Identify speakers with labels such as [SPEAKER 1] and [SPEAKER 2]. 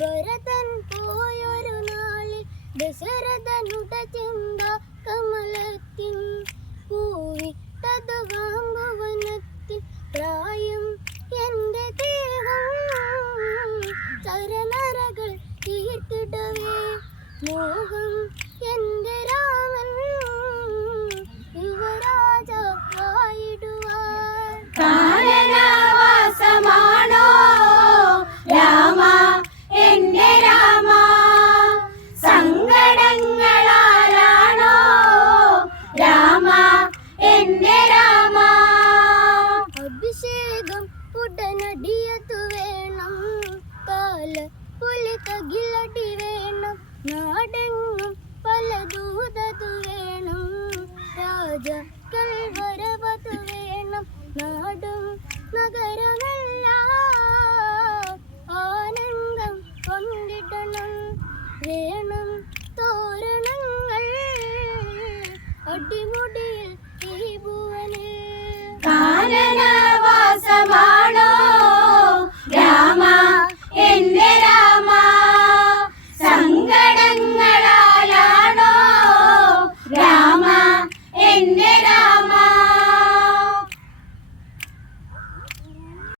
[SPEAKER 1] ഭരതൻ പോയൊരു നാളിൽ ദശരഥനുട ചിന്ത കമലത്തിൻ പൂവിട്ടതു പ്രായം എന്റെ ദേഹം ചരനരകൾ തീർത്തിടവേ. മോഹം നാടെങ്ങും പല ദൂതതു വേണം. രാജക്കൾ വരവതു വേണം. നാടും നഗരമല്ല ആനന്ദം കൊണ്ടിടണം. വേണം തോരണങ്ങൾ അടിമുടി